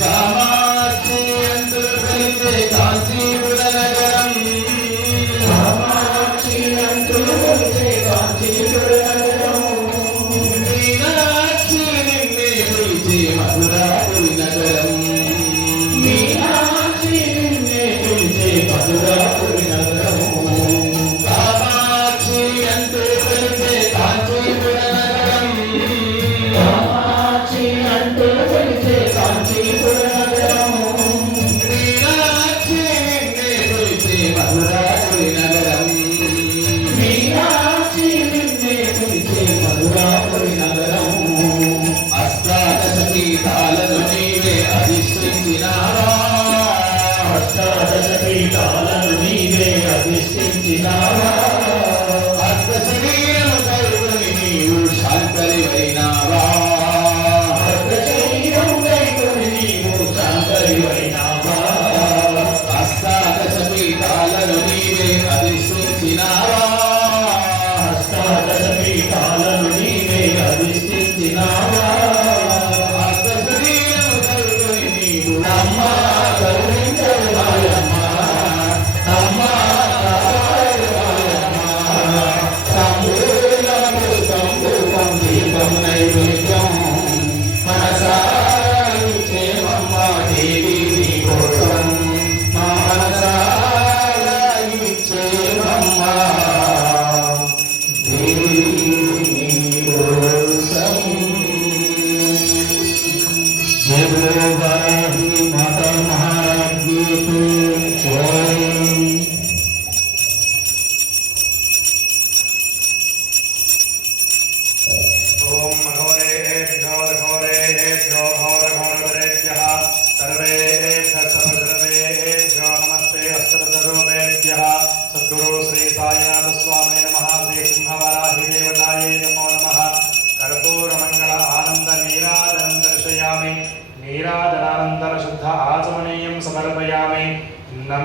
કામાથી અંદર Satan.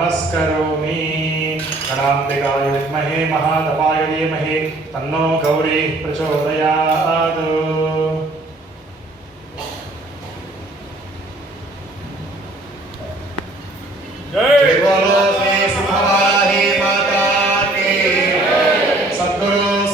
नमस्करोमि। गणाम्बिकाय विद्महे महातपाय धीमहि तन्नो गौरी प्रचोदयात्। जय। श्री माता की। सद्गुरु